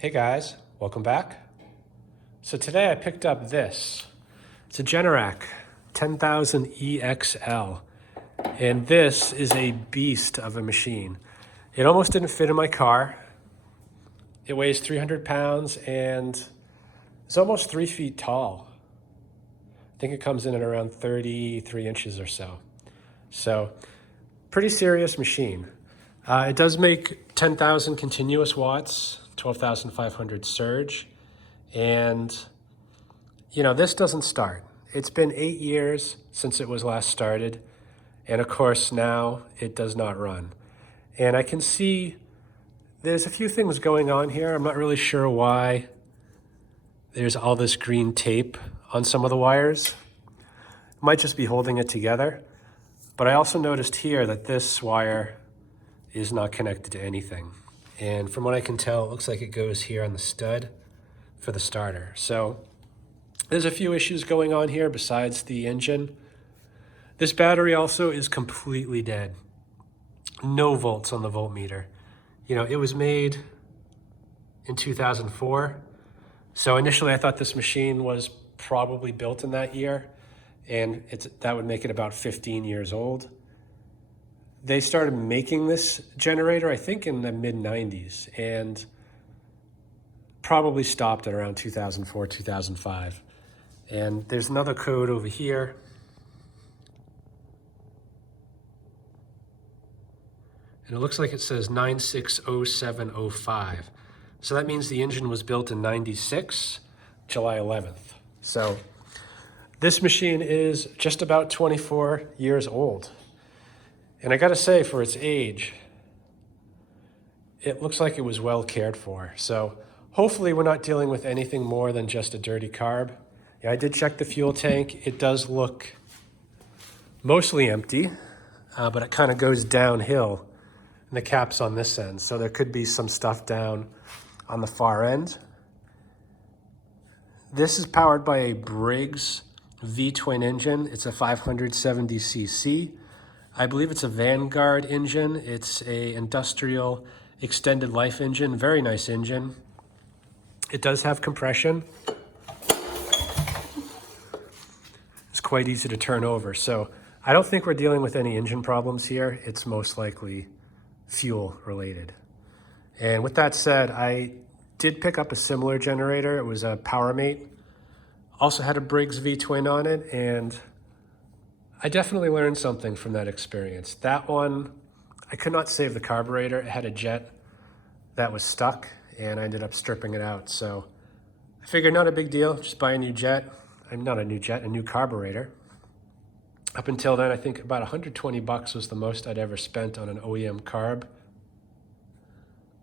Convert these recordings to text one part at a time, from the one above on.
Hey guys, welcome back. So today I picked up this. It's a Generac 10000EXL, and this is a beast of a machine. It almost didn't fit in my car. It weighs 300 pounds and it's almost 3 feet tall. I think it comes in at around 33 inches or so. So pretty serious machine. It does make 10,000 continuous watts, 12,500 surge. And, you know, this doesn't start. It's been 8 years since it was last started. And of course, now it does not run. And I can see there's a few things going on here. I'm not really sure why there's all this green tape on some of the wires. It might just be holding it together. But I also noticed here that this wire is not connected to anything. And from what I can tell, it looks like it goes here on the stud for the starter. So there's a few issues going on here besides the engine. This battery also is completely dead. No volts on the voltmeter. You know, it was made in 2004. So initially I thought this machine was probably built in that year, and that would make it about 15 years old. They started making this generator, I think, in the mid-90s, and probably stopped at around 2004, 2005. And there's another code over here. And it looks like it says 960705. So that means the engine was built in 96, July 11th. So this machine is just about 24 years old. And I gotta say, for its age, it looks like it was well cared for. So hopefully we're not dealing with anything more than just a dirty carb. Yeah, I did check the fuel tank. It does look mostly empty, but it kind of goes downhill, and the cap's on this end. So there could be some stuff down on the far end. This is powered by a Briggs V-twin engine. It's a 570cc. I believe it's a Vanguard engine. It's a industrial extended life engine, very nice engine. It does have compression. It's quite easy to turn over. So I don't think we're dealing with any engine problems here. It's most likely fuel related. And with that said, I did pick up a similar generator. It was a PowerMate. Also had a Briggs V-twin on it, and I definitely learned something from that experience. That one, I could not save the carburetor. It had a jet that was stuck, and I ended up stripping it out. So I figured not a big deal, just buy a new jet. Not a new jet, a new carburetor. Up until then, I think about 120 bucks was the most I'd ever spent on an OEM carb.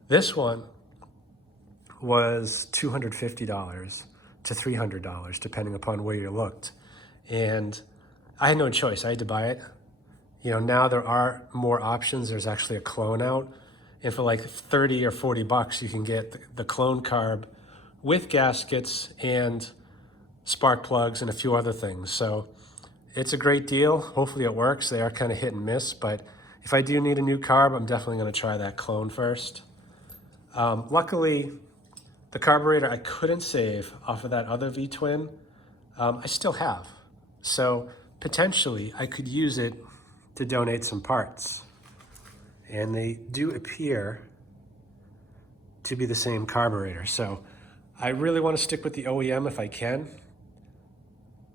This one was $250 to $300, depending upon where you looked. And I had no choice, I had to buy it. You know, now there are more options. There's actually a clone out. And for like 30 or 40 bucks, you can get the clone carb with gaskets and spark plugs and a few other things. So it's a great deal. Hopefully it works. They are kind of hit and miss, but if I do need a new carb, I'm definitely gonna try that clone first. Luckily, the carburetor I couldn't save off of that other V-twin, I still have. So potentially I could use it to donate some parts. And they do appear to be the same carburetor. So I really want to stick with the OEM if I can.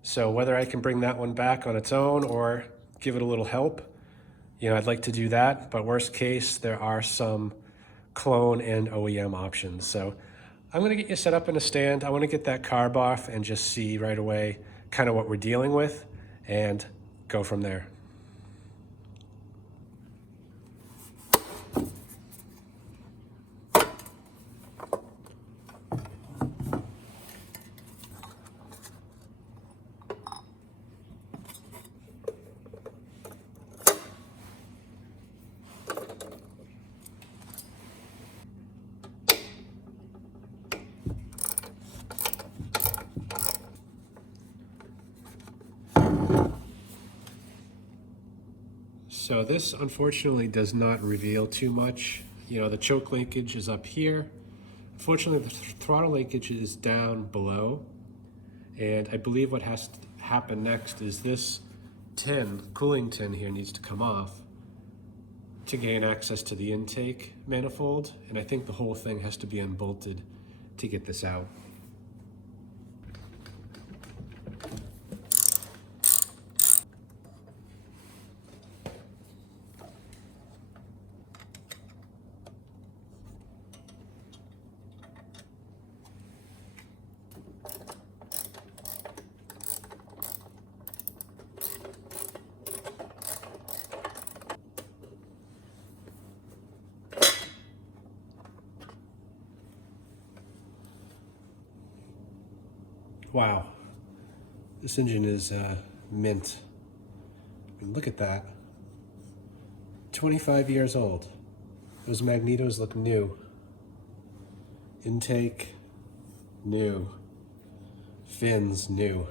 So whether I can bring that one back on its own or give it a little help, you know, I'd like to do that. But worst case, there are some clone and OEM options. So I'm going to get you set up in a stand. I want to get that carb off and just see right away kind of what we're dealing with and go from there. So this unfortunately does not reveal too much. You know, the choke linkage is up here. Fortunately, the throttle linkage is down below, and I believe what has to happen next is this cooling tin here needs to come off to gain access to the intake manifold, and I think the whole thing has to be unbolted to get this out. Wow, this engine is mint. I mean, look at that. 25 years old. Those magnetos look new. Intake, new. Fins, new.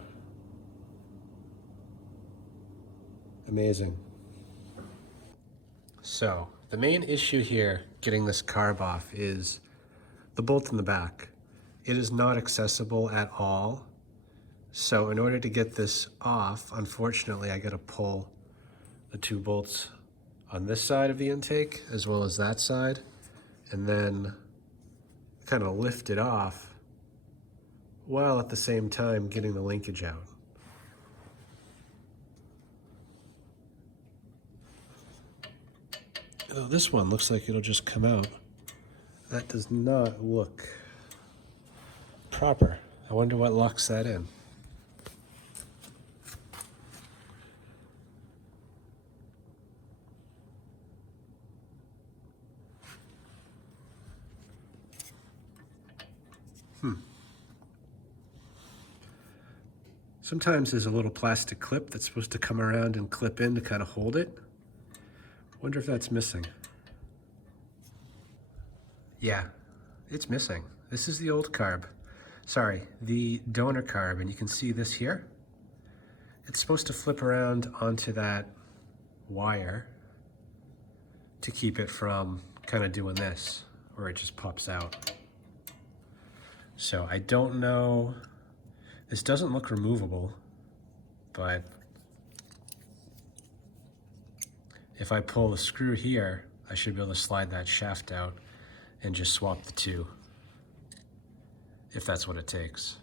Amazing. So, the main issue here getting this carb off is the bolt in the back. It is not accessible at all. So in order to get this off, unfortunately, I gotta pull the two bolts on this side of the intake as well as that side, and then kind of lift it off while at the same time getting the linkage out. Oh, this one looks like it'll just come out. That does not look proper. I wonder what locks that in. Sometimes there's a little plastic clip that's supposed to come around and clip in to kind of hold it. Wonder if that's missing. Yeah, it's missing. This is the old carb. Sorry, the donor carb, and you can see this here. It's supposed to flip around onto that wire to keep it from kind of doing this, or it just pops out. So I don't know. This doesn't look removable, but if I pull the screw here, I should be able to slide that shaft out and just swap the two, if that's what it takes.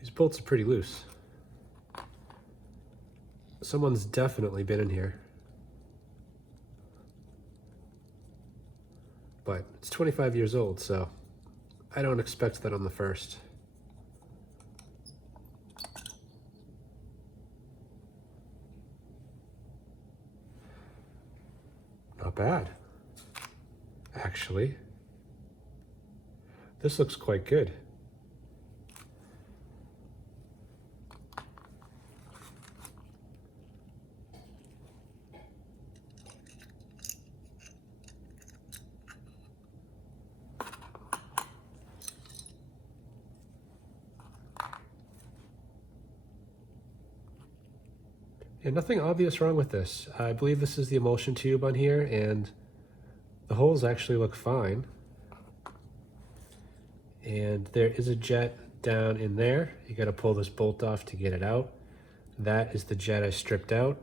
These bolts are pretty loose. Someone's definitely been in here. But it's 25 years old, so I don't expect that on the first. Not bad, actually. This looks quite good. Yeah, nothing obvious wrong with this. I believe this is the emulsion tube on here, and the holes actually look fine. And there is a jet down in there. You gotta pull this bolt off to get it out. That is the jet I stripped out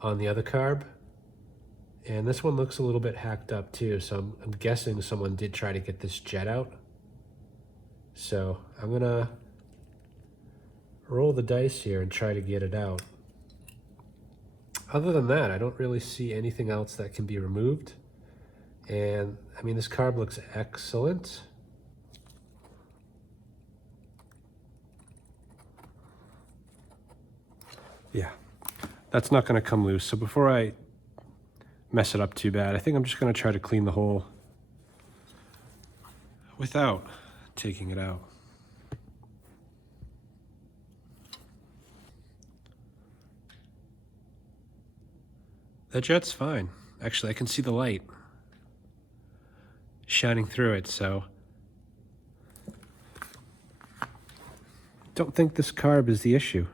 on the other carb. And this one looks a little bit hacked up too, so I'm guessing someone did try to get this jet out. So I'm gonna roll the dice here and try to get it out. Other than that, I don't really see anything else that can be removed. And I mean, this carb looks excellent. Yeah, that's not going to come loose. So before I mess it up too bad, I think I'm just going to try to clean the hole without taking it out. That jet's fine. Actually, I can see the light shining through it, so don't think this carb is the issue.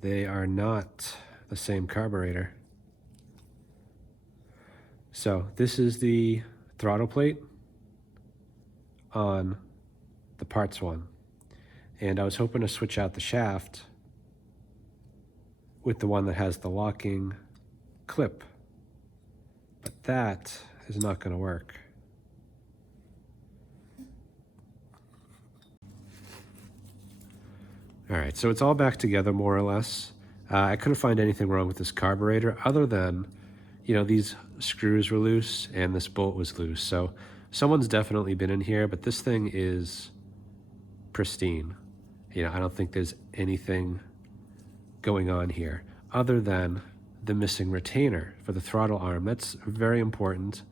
They are not the same carburetor. So this is the throttle plate on the parts one. And I was hoping to switch out the shaft with the one that has the locking clip. But that is not going to work. All right, so it's all back together more or less. I couldn't find anything wrong with this carburetor other than, you know, these screws were loose and this bolt was loose. So someone's definitely been in here, but this thing is pristine. You know, I don't think there's anything going on here other than the missing retainer for the throttle arm. That's very important.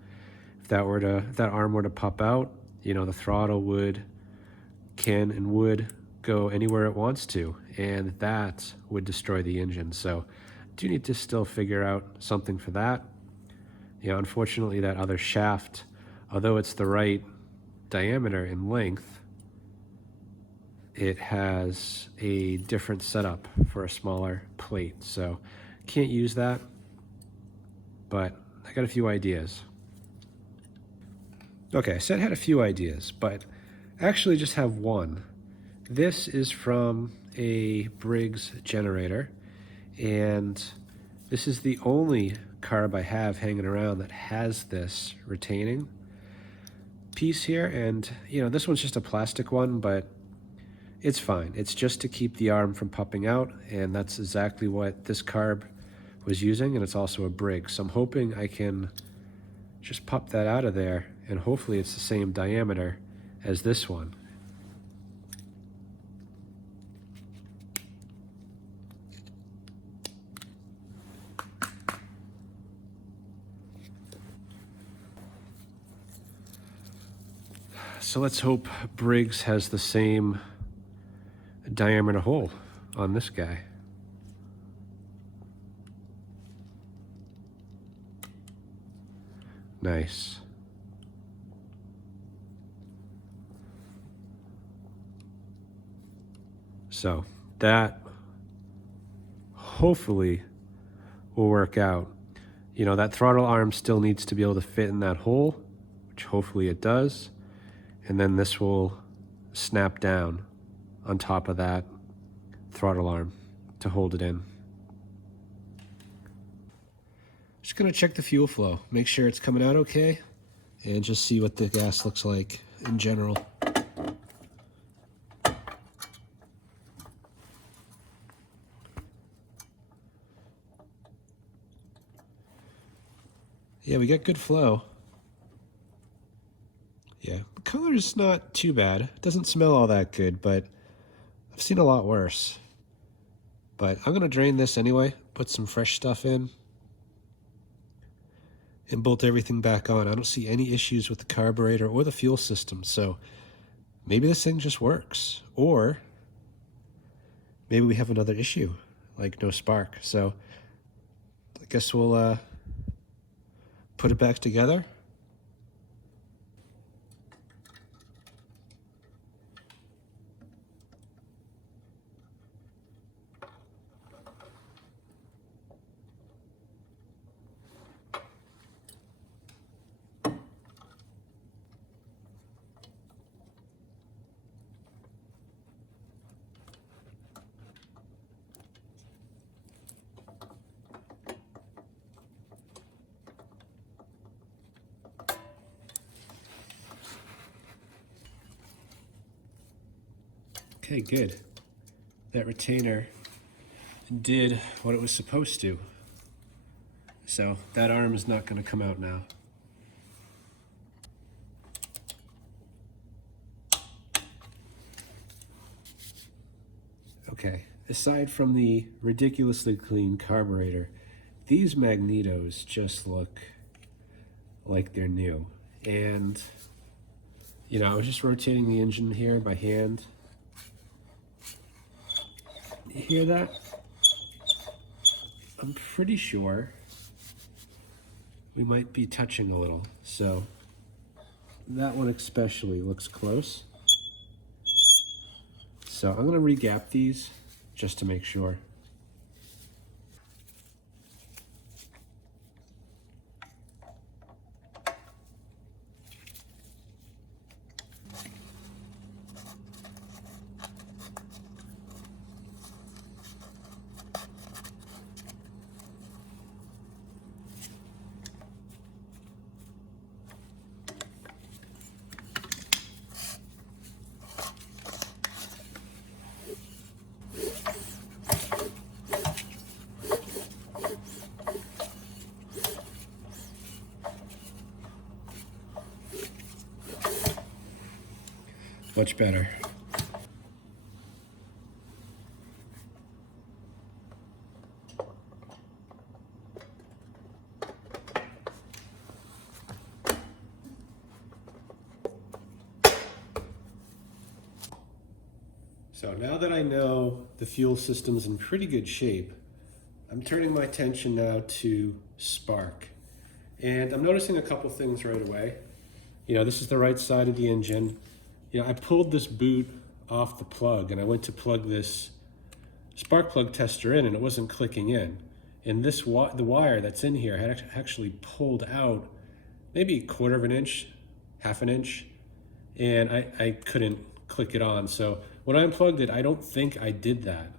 If that arm were to pop out, you know, the throttle would go anywhere it wants to, and that would destroy the engine. So do need to still figure out something for that. You know, unfortunately that other shaft, although it's the right diameter and length, it has a different setup for a smaller plate. So can't use that, but I got a few ideas. Okay, I said I had a few ideas, but I actually just have one. This is from a Briggs generator, and this is the only carb I have hanging around that has this retaining piece here. And you know, this one's just a plastic one, but it's fine. It's just to keep the arm from popping out, and that's exactly what this carb was using, and it's also a Briggs. So I'm hoping I can just pop that out of there, and hopefully it's the same diameter as this one. So let's hope Briggs has the same diameter hole on this guy. Nice. So that hopefully will work out. You know, that throttle arm still needs to be able to fit in that hole, which hopefully it does. And then this will snap down on top of that throttle arm to hold it in. Just gonna check the fuel flow, make sure it's coming out okay, and just see what the gas looks like in general. Yeah, we got good flow. Yeah, the color's not too bad. It doesn't smell all that good, but I've seen a lot worse. But I'm gonna drain this anyway, put some fresh stuff in, and bolt everything back on. I don't see any issues with the carburetor or the fuel system, so maybe this thing just works. Or maybe we have another issue, like no spark. So I guess we'll put it back together. Okay, good. That retainer did what it was supposed to. So that arm is not going to come out now. Okay, aside from the ridiculously clean carburetor, these magnetos just look like they're new. And, you know, I was just rotating the engine here by hand. You hear that? I'm pretty sure we might be touching a little. So that one especially looks close. So I'm going to re-gap these just to make sure. Much better. So now that I know the fuel system's in pretty good shape, I'm turning my attention now to spark. And I'm noticing a couple things right away. You know, this is the right side of the engine. You know, I pulled this boot off the plug and I went to plug this spark plug tester in and it wasn't clicking in. And this the wire that's in here had actually pulled out maybe a quarter of an inch, half an inch, and I couldn't click it on. So when I unplugged it, I don't think I did that.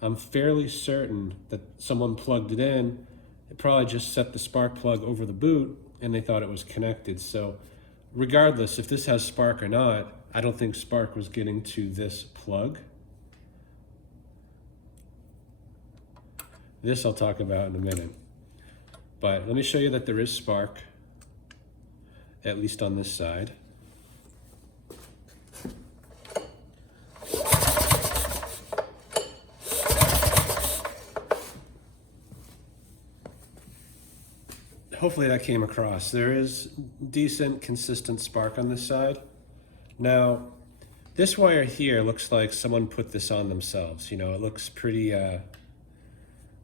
I'm fairly certain that someone plugged it in. It probably just set the spark plug over the boot and they thought it was connected. So regardless if this has spark or not, I don't think spark was getting to this plug. This I'll talk about in a minute. But let me show you that there is spark, at least on this side. Hopefully that came across. There is decent, consistent spark on this side. Now, this wire here looks like someone put this on themselves. You know, it looks pretty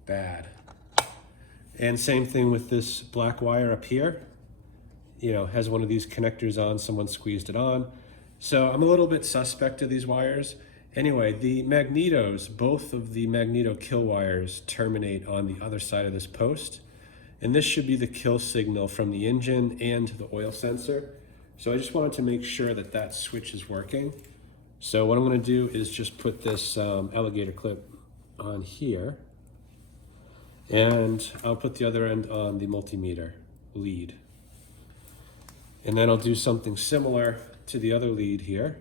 bad. And same thing with this black wire up here. You know, has one of these connectors on, someone squeezed it on. So I'm a little bit suspect of these wires. Anyway, the magnetos, both of the magneto kill wires terminate on the other side of this post. And this should be the kill signal from the engine and the oil sensor. So I just wanted to make sure that that switch is working. So what I'm going to do is just put this alligator clip on here. And I'll put the other end on the multimeter lead. And then I'll do something similar to the other lead here.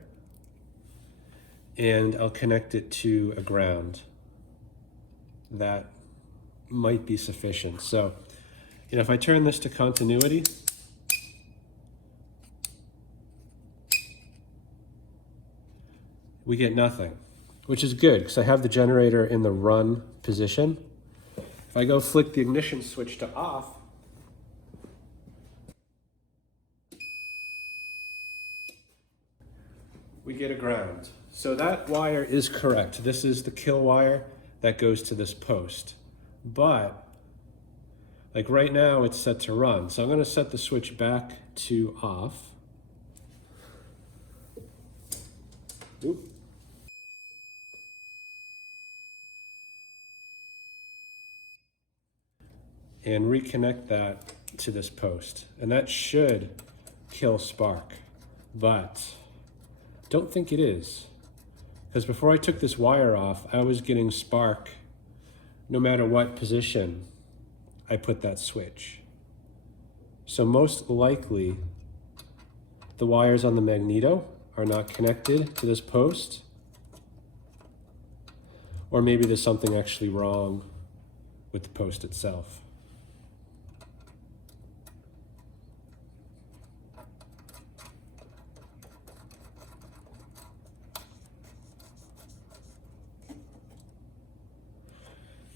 And I'll connect it to a ground. That might be sufficient. So, you know, if I turn this to continuity, we get nothing, which is good because I have the generator in the run position. If I go flick the ignition switch to off, we get a ground. So that wire is correct. This is the kill wire that goes to this post. But like right now it's set to run. So I'm going to set the switch back to off. Oop. And reconnect that to this post. And that should kill spark, but don't think it is. Because before I took this wire off, I was getting spark no matter what position I put that switch. So most likely the wires on the magneto are not connected to this post. or maybe there's something actually wrong with the post itself.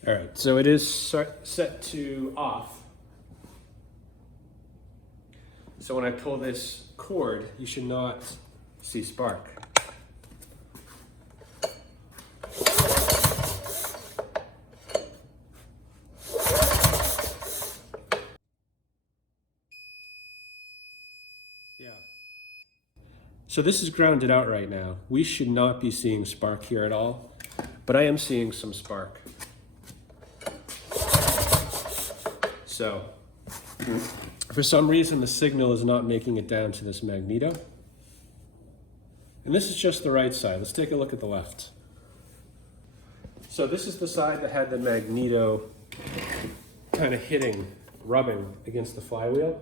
All right, so it is set to off. So when I pull this cord, you should not see spark. Yeah. So this is grounded out right now. We should not be seeing spark here at all, but I am seeing some spark. So, for some reason, the signal is not making it down to this magneto. And this is just the right side. Let's take a look at the left. So this is the side that had the magneto kind of rubbing against the flywheel.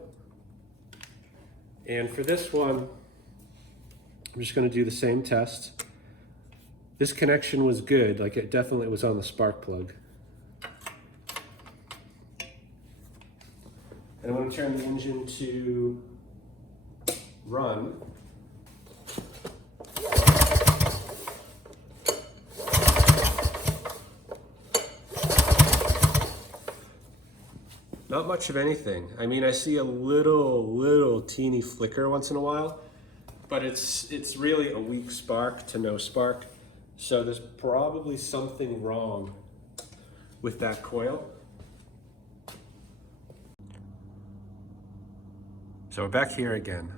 And for this one, I'm just going to do the same test. This connection was good, like it definitely was on the spark plug. And I'm going to turn the engine to run. Not much of anything. I mean, I see a little teeny flicker once in a while, but it's really a weak spark to no spark. So there's probably something wrong with that coil. So we're back here again.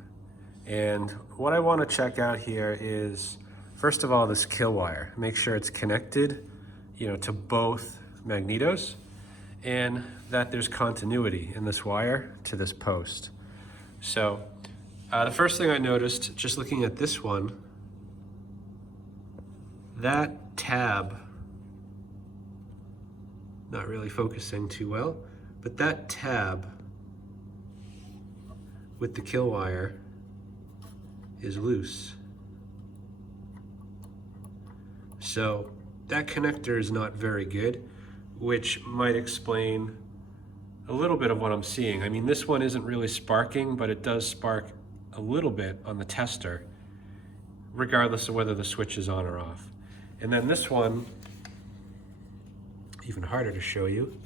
And what I want to check out here is, first of all, this kill wire. Make sure it's connected, to both magnetos, and that there's continuity in this wire to this post. So the first thing I noticed, just looking at this one, that tab, not really focusing too well, but that tab with the kill wire is loose. So that connector is not very good, which might explain a little bit of what I'm seeing. I mean, this one isn't really sparking, but it does spark a little bit on the tester, regardless of whether the switch is on or off. And then this one, even harder to show you,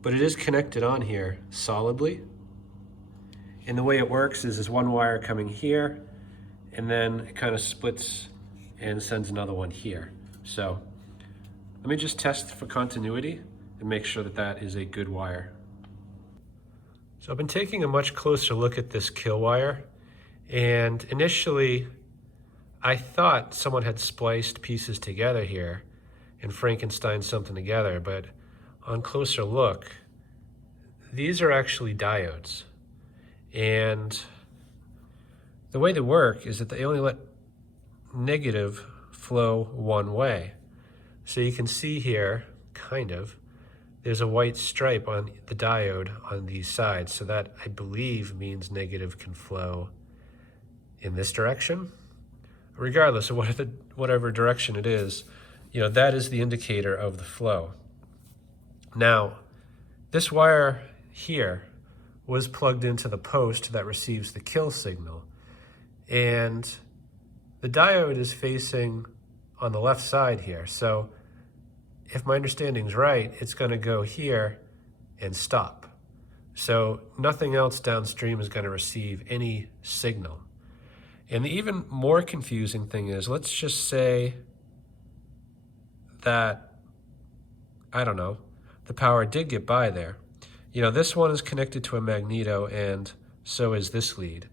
but it is connected on here solidly. And the way it works is there's one wire coming here, and then it kind of splits and sends another one here. So let me just test for continuity and make sure that that is a good wire. So I've been taking a much closer look at this kill wire, and initially I thought someone had spliced pieces together here and Frankensteined something together, but on closer look, these are actually diodes. And the way they work is that they only let negative flow one way. So you can see here, there's a white stripe on the diode on these sides. So that, I believe, means negative can flow in this direction. Regardless of whatever direction it is, that is the indicator of the flow. Now, this wire here was plugged into the post that receives the kill signal. And the diode is facing on the left side here. So if my understanding's right, it's going to go here and stop. So nothing else downstream is going to receive any signal. And the even more confusing thing is, let's just say that, the power did get by there. This one is connected to a magneto, and so is this lead.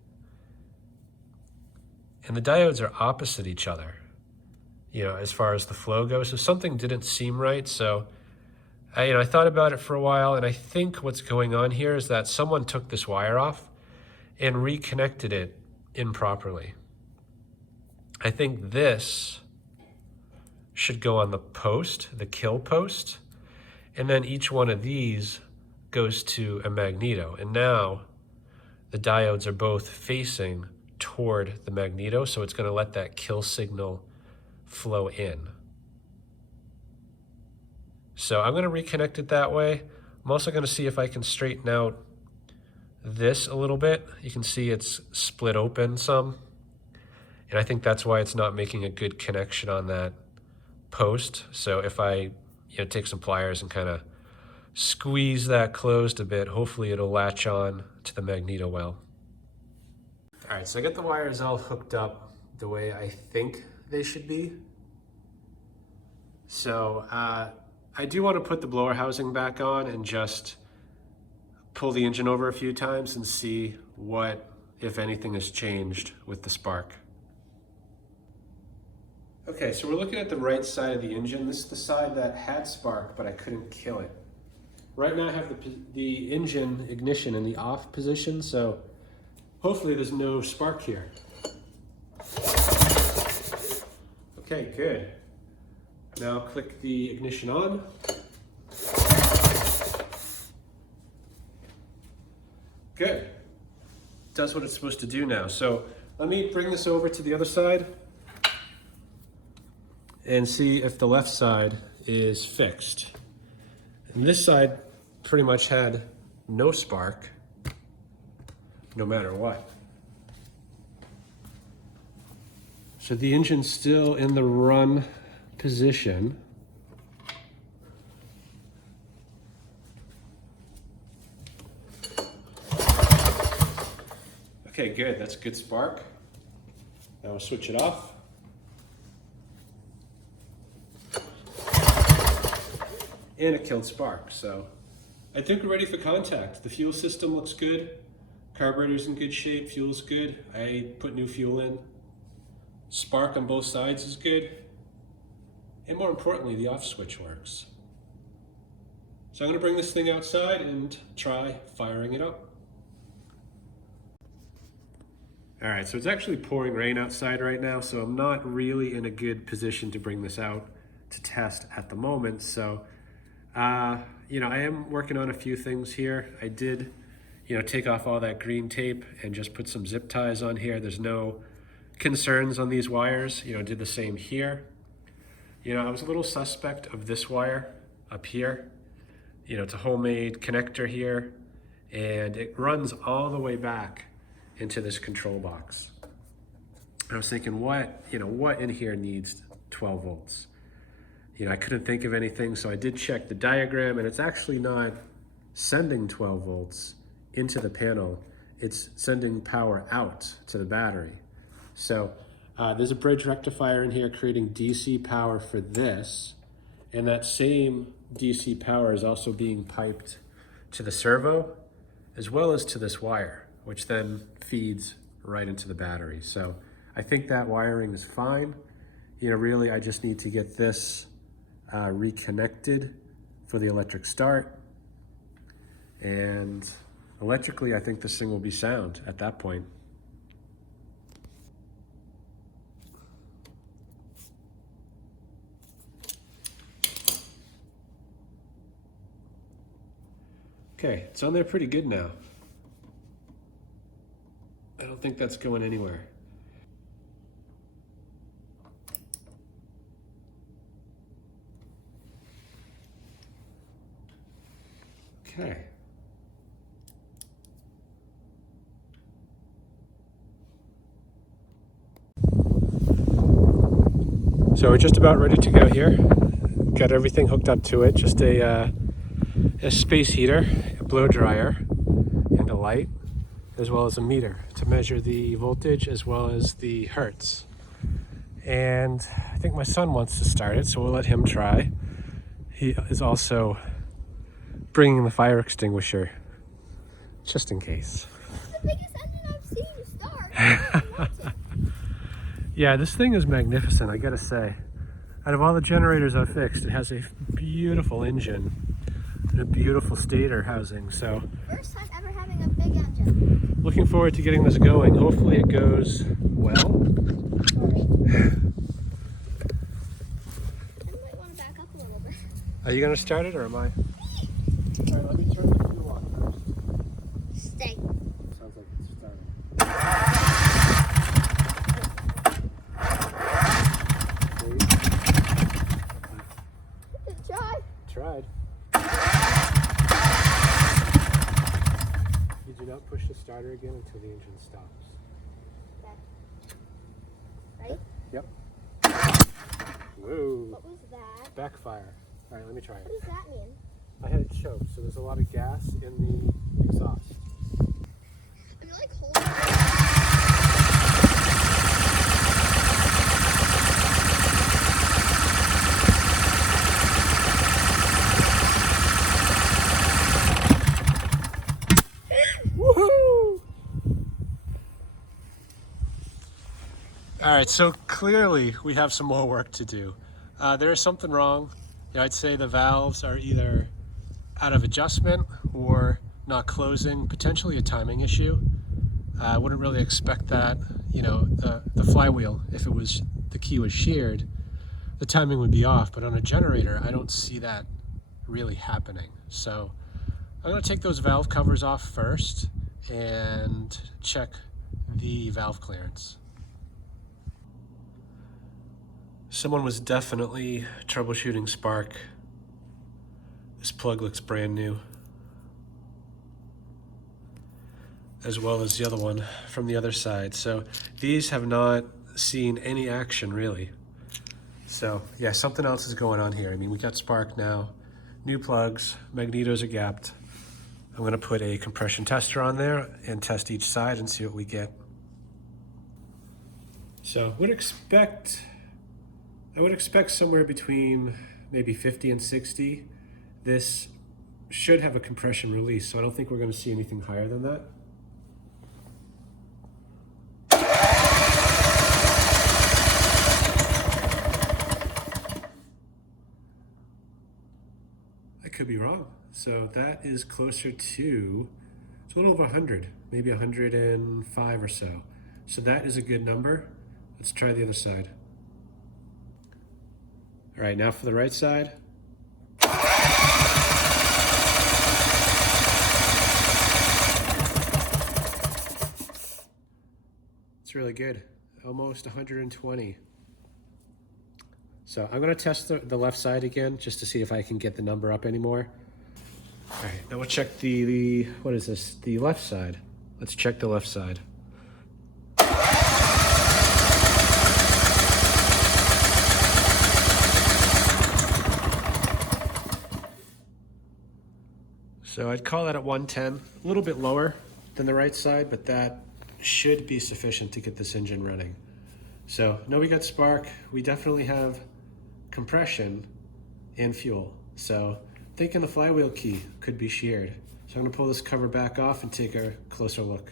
And the diodes are opposite each other, as far as the flow goes. So something didn't seem right. So I thought about it for a while, and I think what's going on here is that someone took this wire off and reconnected it improperly. I think this should go on the post, the kill post, and then each one of these goes to a magneto. And now the diodes are both facing toward the magneto, so it's going to let that kill signal flow in. So I'm gonna reconnect it that way. I'm also gonna see if I can straighten out this a little bit. You can see it's split open some. And I think that's why it's not making a good connection on that post. So if I take some pliers and kind of squeeze that closed a bit, hopefully it'll latch on to the magneto well. All right, so I got the wires all hooked up the way I think they should be. So I do want to put the blower housing back on and just pull the engine over a few times and see what, if anything, has changed with the spark. Okay, so we're looking at the right side of the engine. This is the side that had spark, but I couldn't kill it. Right now I have the engine ignition in the off position, so hopefully there's no spark here. Okay, good. Now click the ignition on. Good. Does what it's supposed to do now. So let me bring this over to the other side and see if the left side is fixed. And this side pretty much had no spark, no matter what. So the engine's still in the run position. Okay, good, that's a good spark. Now we'll switch it off. And it killed spark, so I think we're ready for contact. The fuel system looks good. Carburetor's in good shape, fuel's good. I put new fuel in. Spark on both sides is good. And more importantly, the off switch works. So I'm gonna bring this thing outside and try firing it up. All right, so it's actually pouring rain outside right now, so I'm not really in a good position to bring this out to test at the moment. So, I am working on a few things here. I did, take off all that green tape and just put some zip ties on here. There's no concerns on these wires. Did the same here. I was a little suspect of this wire up here. It's a homemade connector here, and it runs all the way back into this control box. I was thinking, what in here needs 12 volts? I couldn't think of anything, so I did check the diagram, and it's actually not sending 12 volts into the panel. It's sending power out to the battery. So there's a bridge rectifier in here creating DC power for this, and that same DC power is also being piped to the servo as well as to this wire, which then feeds right into the battery. So I think that wiring is fine. Really I just need to get this reconnected for the electric start. And electrically, I think this thing will be sound at that point. Okay, it's on there pretty good now. I don't think that's going anywhere. Okay. So we're just about ready to go here. Got everything hooked up to it. Just a space heater, a blow dryer, and a light, as well as a meter to measure the voltage as well as the hertz. And I think my son wants to start it, so we'll let him try. He is also bringing the fire extinguisher, just in case. It's the biggest engine I've seen start. Yeah, this thing is magnificent, I gotta say. Out of all the generators I've fixed, it has a beautiful engine and a beautiful stator housing. So, First time ever having a big engine. Looking forward to getting this going. Hopefully it goes well. I might want to back up a little bit. Are you gonna start it or am I? All right, let me turn the fuel on first. Stay. Sounds like it's starting. Good try. Try. starter again until the engine stops. Okay. Ready? Yep. Whoa. What was that? Backfire. All right, let me try What it. does that mean? I had it choked, so there's a lot of gas in the exhaust. I'm like holding it. Woohoo! All right, so clearly we have some more work to do. There is something wrong. You know, I'd say the valves are either out of adjustment or not closing, potentially a timing issue. I wouldn't really expect that. You know, the flywheel, if it was, the key was sheared, the timing would be off, but on a generator, I don't see that really happening. So I'm gonna take those valve covers off first and check the valve clearance. Someone was definitely troubleshooting spark. This plug looks brand new, as well as the other one from the other side. So these have not seen any action really. So yeah, something else is going on here. I mean, we got spark now, new plugs, magnetos are gapped. I'm gonna put a compression tester on there and test each side and see what we get. So I would expect somewhere between maybe 50 and 60. This should have a compression release, so I don't think we're gonna see anything higher than that. I could be wrong. So that is closer to, it's a little over 100, maybe 105 or so. So that is a good number. Let's try the other side. All right, now for the right side. It's really good, almost 120. So I'm gonna test the left side again, just to see if I can get the number up anymore. All right, now we'll check the what is this? The left side. Let's check the left side. So I'd call that at 110, a little bit lower than the right side, but that should be sufficient to get this engine running. So now we got spark, we definitely have compression and fuel. So I'm thinking the flywheel key could be sheared. So I'm gonna pull this cover back off and take a closer look.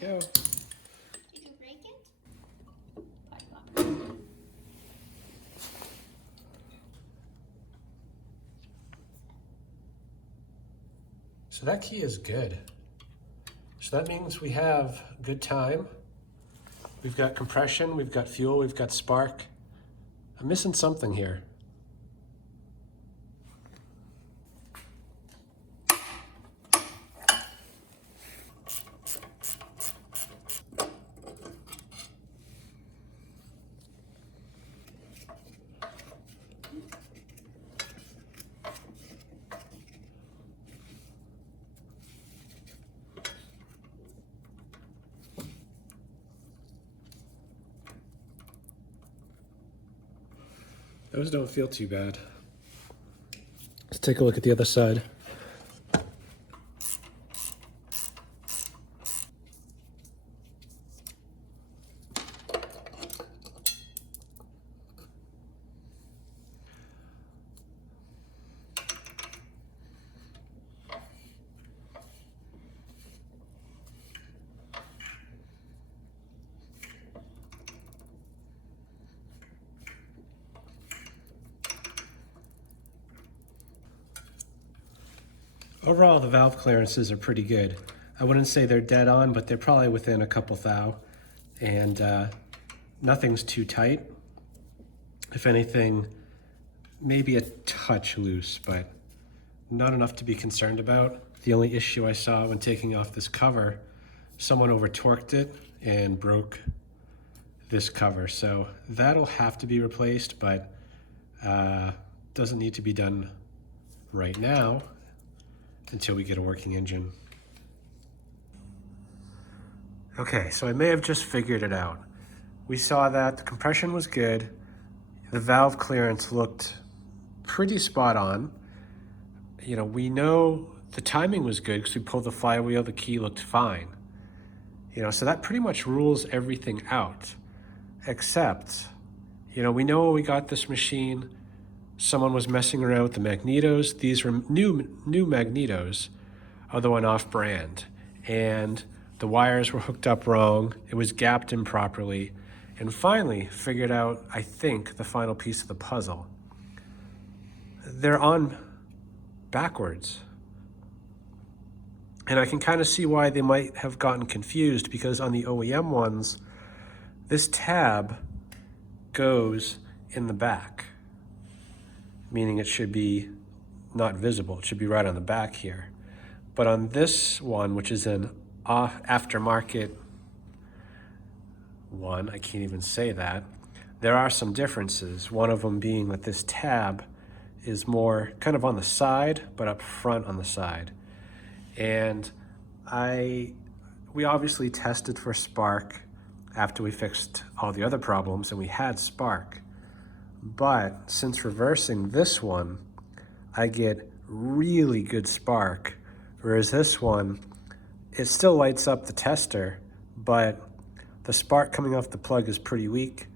There we go. Did you break it? So that key is good. So that means we have good time. We've got compression, we've got fuel, we've got spark. I'm missing something here. Those don't feel too bad. Let's take a look at the other side. Overall, the valve clearances are pretty good. I wouldn't say they're dead on, but they're probably within a couple thou, and nothing's too tight. If anything, maybe a touch loose, but not enough to be concerned about. The only issue I saw when taking off this cover, someone over torqued it and broke this cover. So that'll have to be replaced, but doesn't need to be done right now until we get a working engine. Okay, so I may have just figured it out. We saw that the compression was good. The valve clearance looked pretty spot on. You know, we know the timing was good because we pulled the flywheel, the key looked fine. You know, so that pretty much rules everything out. Except, you know, we know when we got this machine, someone was messing around with the magnetos. These were new magnetos, although one off-brand. And the wires were hooked up wrong. It was gapped improperly. And finally figured out, I think, the final piece of the puzzle. They're on backwards. And I can kind of see why they might have gotten confused, because on the OEM ones, this tab goes in the back, meaning it should be not visible. It should be right on the back here. But on this one, which is an aftermarket one, I can't even say that, there are some differences. One of them being that this tab is more kind of on the side, but up front on the side. And we obviously tested for spark after we fixed all the other problems, and we had spark. But since reversing this one, I get really good spark, whereas this one, it still lights up the tester, but the spark coming off the plug is pretty weak,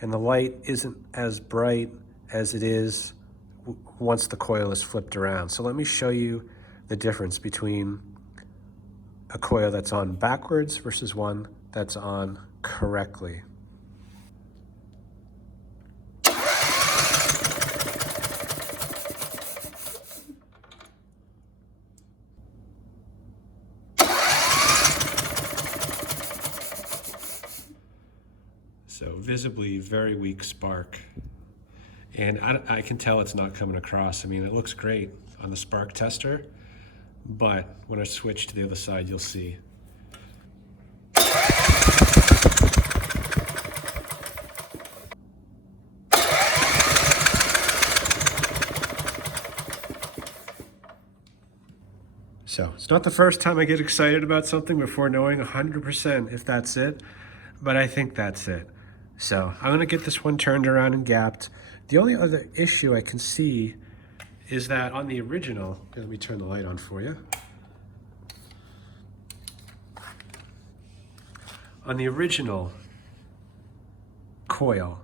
and the light isn't as bright as it is once the coil is flipped around. So let me show you the difference between a coil that's on backwards versus one that's on correctly. So visibly very weak spark. And I can tell it's not coming across. I mean, it looks great on the spark tester, but when I switch to the other side, you'll see. So it's not the first time I get excited about something before knowing 100% if that's it, but I think that's it. So I'm gonna get this one turned around and gapped. The only other issue I can see is that on the original, let me turn the light on for you. On the original coil,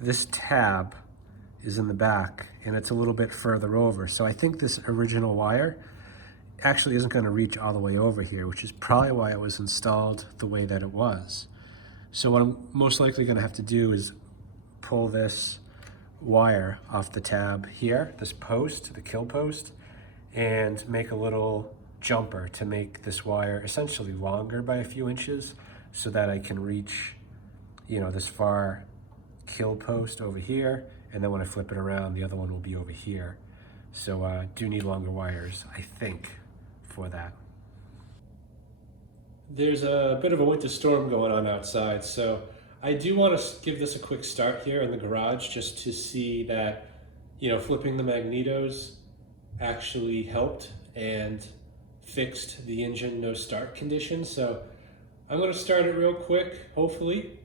this tab is in the back and it's a little bit further over. So I think this original wire actually isn't going to reach all the way over here, which is probably why it was installed the way that it was. So what I'm most likely going to have to do is pull this wire off the tab here, this post, the kill post, and make a little jumper to make this wire essentially longer by a few inches so that I can reach, you know, this far kill post over here, and then when I flip it around, the other one will be over here. So I do need longer wires, I think, for that. There's a bit of a winter storm going on outside, so I do want to give this a quick start here in the garage just to see that, you know, flipping the magnetos actually helped and fixed the engine no start condition. So I'm going to start it real quick, hopefully,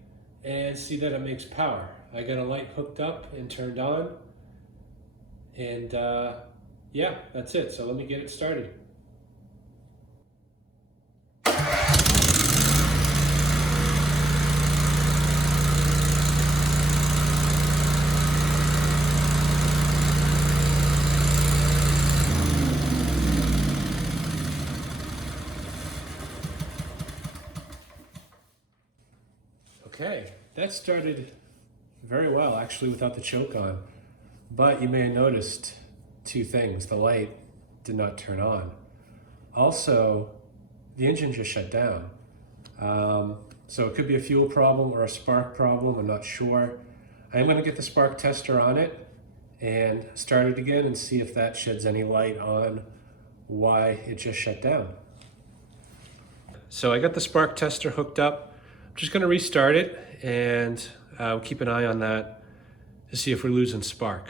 and see that it makes power. I got a light hooked up and turned on, and yeah, that's it. So let me get it started. Okay, that started very well, actually, without the choke on. But you may have noticed two things. The light did not turn on. Also, the engine just shut down. So it could be a fuel problem or a spark problem, I'm not sure. I'm gonna get the spark tester on it and start it again and see if that sheds any light on why it just shut down. So I got the spark tester hooked up. I'm just gonna restart it and keep an eye on that to see if we're losing spark.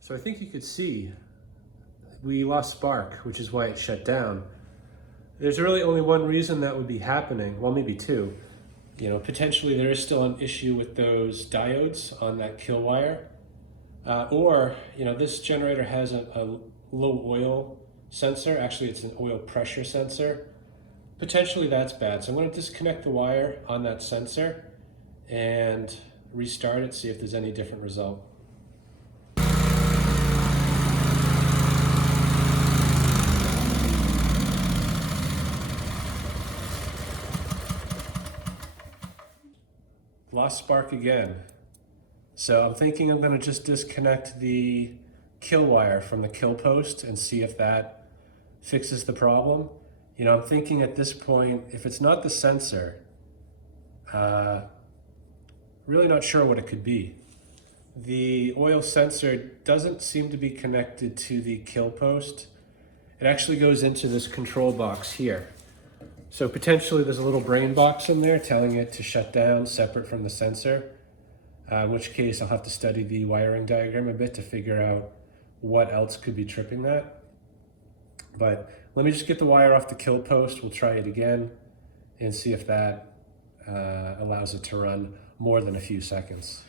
So I think you could see we lost spark, which is why it shut down. There's really only one reason that would be happening, well, maybe two. You know, potentially there is still an issue with those diodes on that kill wire. Or, you know, this generator has a low oil sensor. Actually, it's an oil pressure sensor. Potentially that's bad. So I'm going to disconnect the wire on that sensor and restart it, see if there's any different result. Lost spark again. So I'm thinking I'm gonna just disconnect the kill wire from the kill post and see if that fixes the problem. You know, I'm thinking at this point, if it's not the sensor, really not sure what it could be. The oil sensor doesn't seem to be connected to the kill post. It actually goes into this control box here. So potentially there's a little brain box in there telling it to shut down separate from the sensor, in which case I'll have to study the wiring diagram a bit to figure out what else could be tripping that. But let me just get the wire off the kill post. We'll try it again and see if that allows it to run more than a few seconds.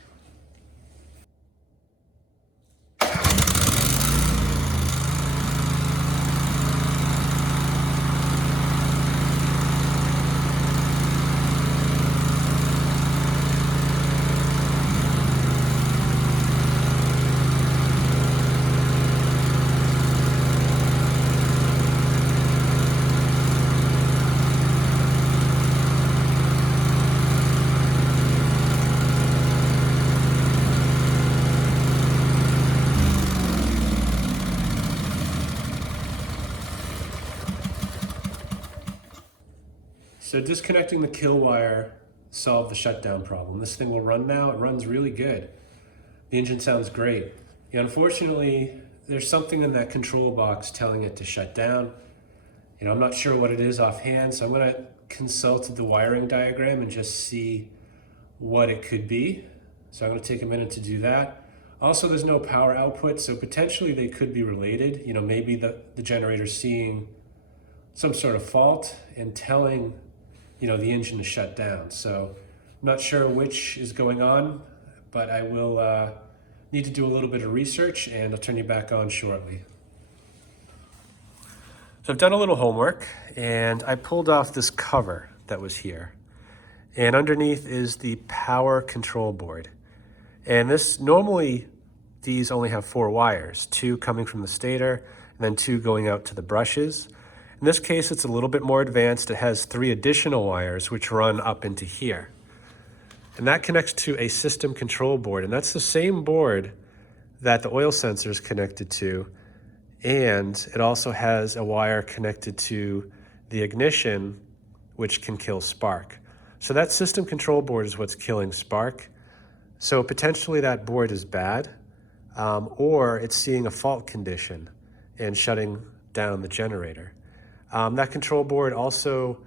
So disconnecting the kill wire solved the shutdown problem. This thing will run now. It runs really good. The engine sounds great. Unfortunately, there's something in that control box telling it to shut down. You know, I'm not sure what it is offhand, so I'm going to consult the wiring diagram and just see what it could be. So I'm going to take a minute to do that. Also, there's no power output, so potentially they could be related. You know, maybe the generator's seeing some sort of fault and telling, you know, the engine to shut down. So I'm not sure which is going on, but I will need to do a little bit of research and I'll turn you back on shortly. So I've done a little homework and I pulled off this cover that was here. And underneath is the power control board. And this, normally these only have 4 wires, 2 coming from the stator and then 2 going out to the brushes. In this case, it's a little bit more advanced. It has 3 additional wires which run up into here. And that connects to a system control board. And that's the same board that the oil sensor is connected to. And it also has a wire connected to the ignition, which can kill spark. So that system control board is what's killing spark. So potentially that board is bad, or it's seeing a fault condition and shutting down the generator. That control board also,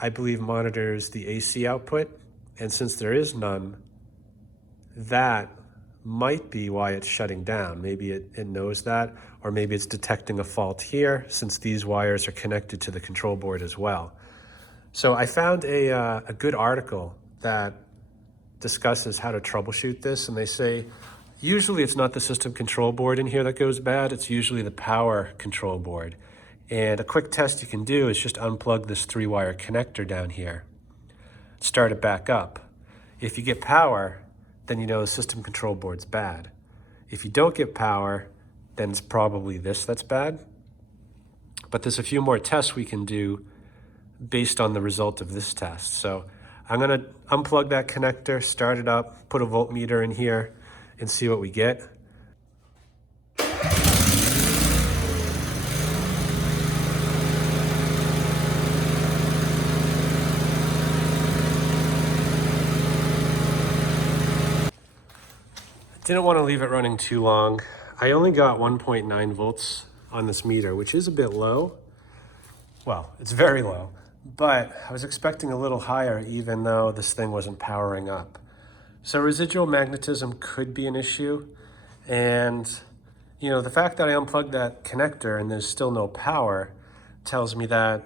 I believe, monitors the AC output. And since there is none, that might be why it's shutting down. Maybe it knows that, or maybe it's detecting a fault here since these wires are connected to the control board as well. So I found a good article that discusses how to troubleshoot this. And they say, usually it's not the system control board in here that goes bad. It's usually the power control board. And a quick test you can do is just unplug this 3-wire connector down here. Start it back up. If you get power, then you know the system control board's bad. If you don't get power, then it's probably this that's bad. But there's a few more tests we can do based on the result of this test. So I'm gonna unplug that connector, start it up, put a voltmeter in here, and see what we get. Didn't want to leave it running too long. I only got 1.9 volts on this meter, which is a bit low. Well, it's very low, but I was expecting a little higher even though this thing wasn't powering up. So residual magnetism could be an issue. And you know, the fact that I unplugged that connector and there's still no power tells me that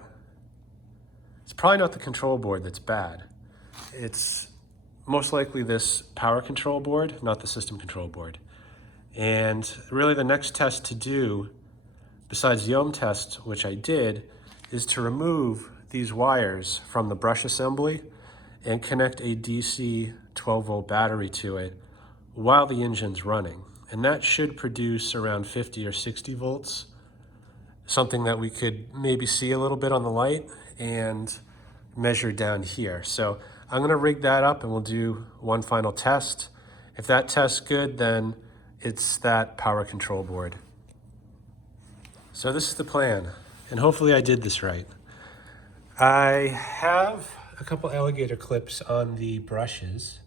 it's probably not the control board that's bad. It's most likely this power control board, not the system control board. And really the next test to do, besides the ohm test, which I did, is to remove these wires from the brush assembly and connect a DC 12 volt battery to it while the engine's running. And that should produce around 50 or 60 volts, something that we could maybe see a little bit on the light and measure down here. So I'm gonna rig that up and we'll do one final test. If that tests good, then it's that power control board. So this is the plan, and hopefully I did this right. I have a couple alligator clips on the brushes,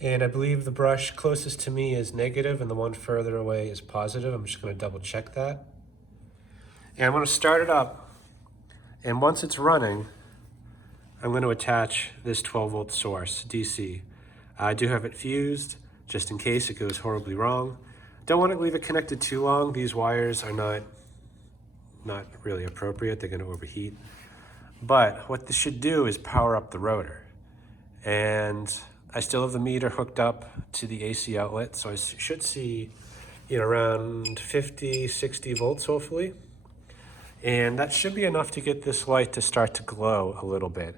and I believe the brush closest to me is negative and the one further away is positive. I'm just gonna double check that. And I'm gonna start it up, and once it's running, I'm going to attach this 12 volt source, DC. I do have it fused, just in case it goes horribly wrong. Don't want to leave it connected too long. These wires are not really appropriate. They're going to overheat. But what this should do is power up the rotor. And I still have the meter hooked up to the AC outlet, so I should see, you know, around 50, 60 volts hopefully. And that should be enough to get this light to start to glow a little bit.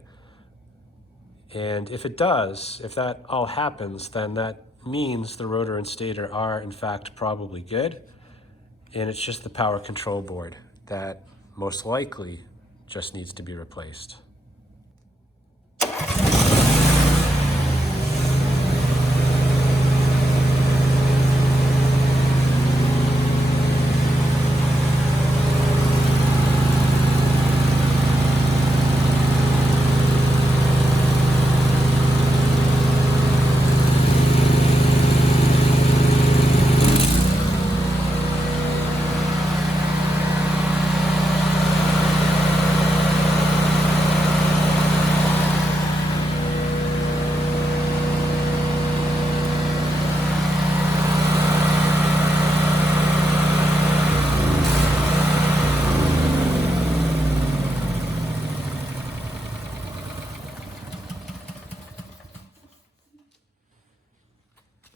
And if it does, if that all happens, then that means the rotor and stator are in fact probably good. And it's just the power control board that most likely just needs to be replaced.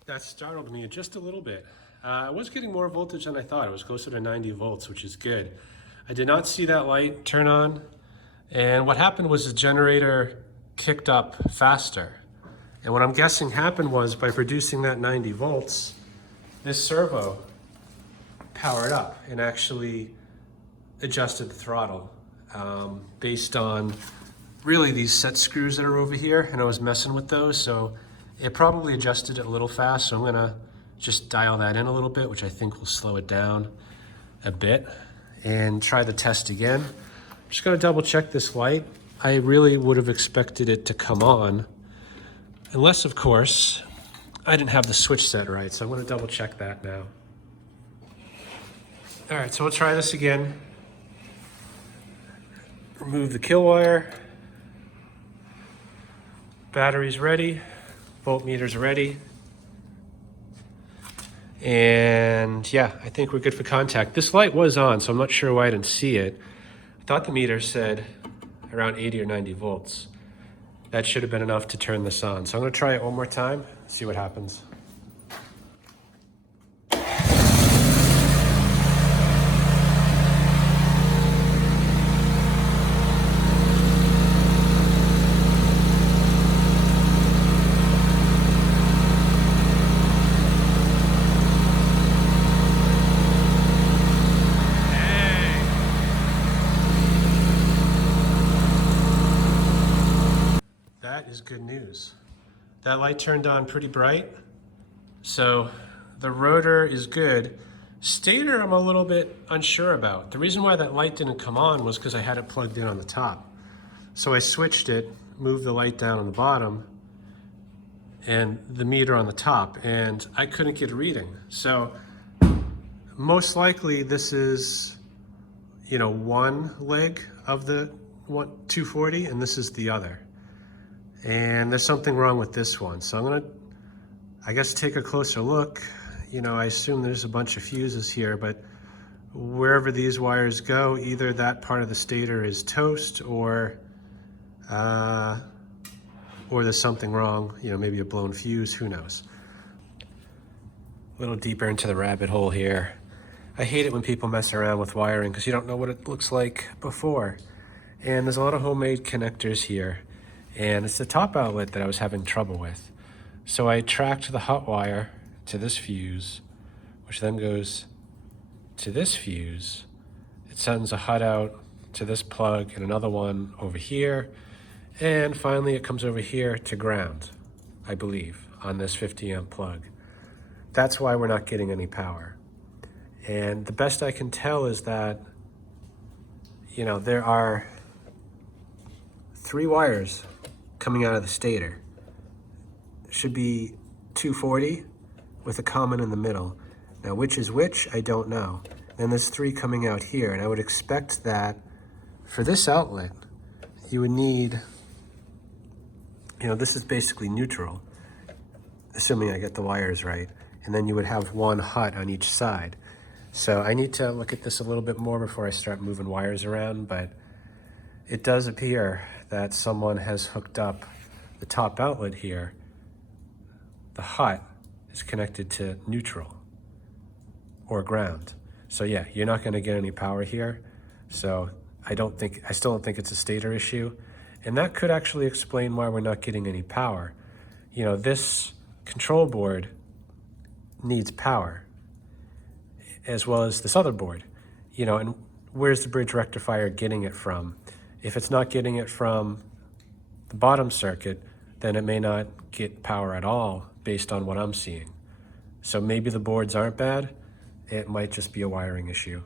That startled me just a little bit. I was getting more voltage than I thought. It was closer to 90 volts, which is good. I did not see that light turn on. And what happened was the generator kicked up faster. And what I'm guessing happened was by producing that 90 volts, this servo powered up and actually adjusted the throttle based on really these set screws that are over here. And I was messing with those, so it probably adjusted it a little fast, so I'm gonna just dial that in a little bit, which I think will slow it down a bit, and try the test again. I'm just gonna double check this light. I really would have expected it to come on, unless of course, I didn't have the switch set right, so I'm gonna double check that now. All right, so we'll try this again. Remove the kill wire. Battery's ready. Voltmeter's ready. And yeah, I think we're good for contact. This light was on, so I'm not sure why I didn't see it. I thought the meter said around 80 or 90 volts. That should have been enough to turn this on. So I'm gonna try it one more time, see what happens. is good news. That light turned on pretty bright, so the rotor is good. Stator, I'm a little bit unsure about. The reason why that light didn't come on was because I had it plugged in on the top. So I switched it, moved the light down on the bottom, and the meter on the top, and I couldn't get a reading. So most likely this is, you know, one leg of the 240, and this is the other. And there's something wrong with this one. So I'm gonna, I guess, take a closer look. You know, I assume there's a bunch of fuses here, but wherever these wires go, either that part of the stator is toast or there's something wrong, you know, maybe a blown fuse, who knows. A little deeper into the rabbit hole here. I hate it when people mess around with wiring because you don't know what it looks like before. And there's a lot of homemade connectors here. And it's the top outlet that I was having trouble with. So I tracked the hot wire to this fuse, which then goes to this fuse. It sends a hot out to this plug and another one over here. And finally it comes over here to ground, I believe, on this 50 amp plug. That's why we're not getting any power. And the best I can tell is that, you know, there are 3 wires coming out of the stator. There should be 240 with a common in the middle. Now, which is which, I don't know. Then there's 3 coming out here, and I would expect that for this outlet, you would need, you know, this is basically neutral, assuming I get the wires right, and then you would have 1 hot on each side. So I need to look at this a little bit more before I start moving wires around, but it does appear that someone has hooked up the top outlet here. The hot is connected to neutral or ground. So yeah, you're not gonna get any power here. So I still don't think it's a stator issue. And that could actually explain why we're not getting any power. You know, this control board needs power, as well as this other board. You know, and where's the bridge rectifier getting it from? If it's not getting it from the bottom circuit, then it may not get power at all based on what I'm seeing. So maybe the boards aren't bad. It might just be a wiring issue.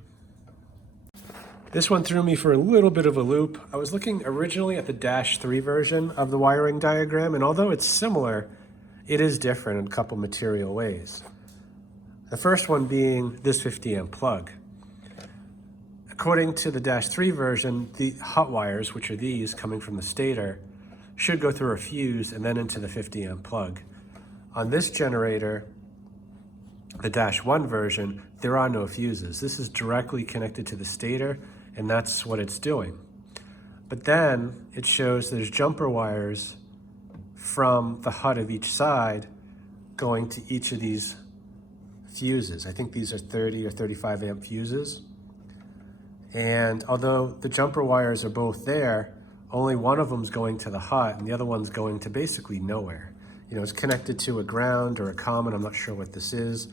This one threw me for a little bit of a loop. I was looking originally at the -3 version of the wiring diagram, and although it's similar, it is different in a couple material ways. The first one being this 50 amp plug. According to the -3 version, the hot wires, which are these coming from the stator, should go through a fuse and then into the 50 amp plug. On this generator, the -1 version, there are no fuses. This is directly connected to the stator, and that's what it's doing. But then it shows there's jumper wires from the hut of each side going to each of these fuses. I think these are 30 or 35 amp fuses. And although the jumper wires are both there, only one of them's going to the hut and the other one's going to basically nowhere. You know, it's connected to a ground or a common, I'm not sure what this is,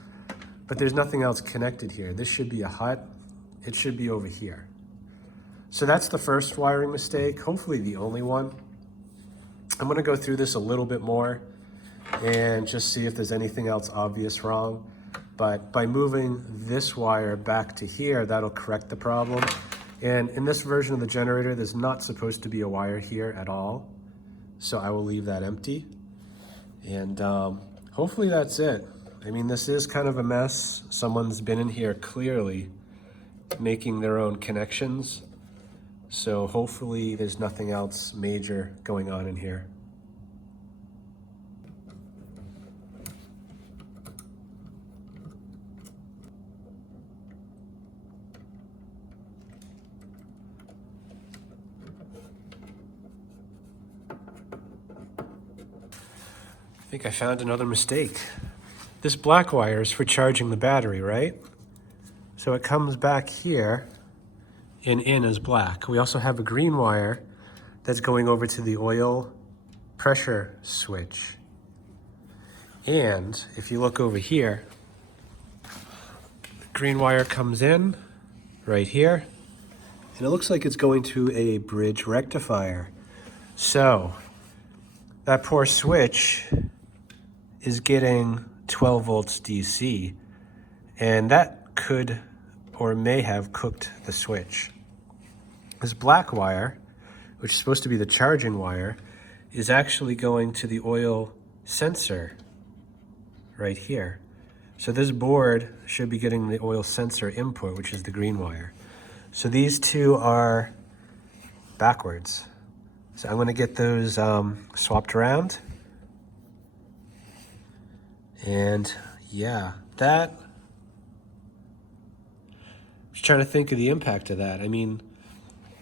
but there's nothing else connected here. This should be a hut, it should be over here. So that's the first wiring mistake, hopefully the only one. I'm gonna go through this a little bit more and just see if there's anything else obvious wrong. But by moving this wire back to here, that'll correct the problem. And in this version of the generator, there's not supposed to be a wire here at all. So I will leave that empty. And hopefully that's it. I mean, this is kind of a mess. Someone's been in here clearly making their own connections. So hopefully there's nothing else major going on in here. I think I found another mistake. This black wire is for charging the battery, right? So it comes back here and in as black. We also have a green wire that's going over to the oil pressure switch. And if you look over here, the green wire comes in right here, and it looks like it's going to a bridge rectifier. So that poor switch is getting 12 volts DC, and that could or may have cooked the switch. This black wire, which is supposed to be the charging wire, is actually going to the oil sensor right here. So this board should be getting the oil sensor input, which is the green wire. So these two are backwards. So I'm gonna get those swapped around. And yeah, that, I was trying to think of the impact of that. I mean,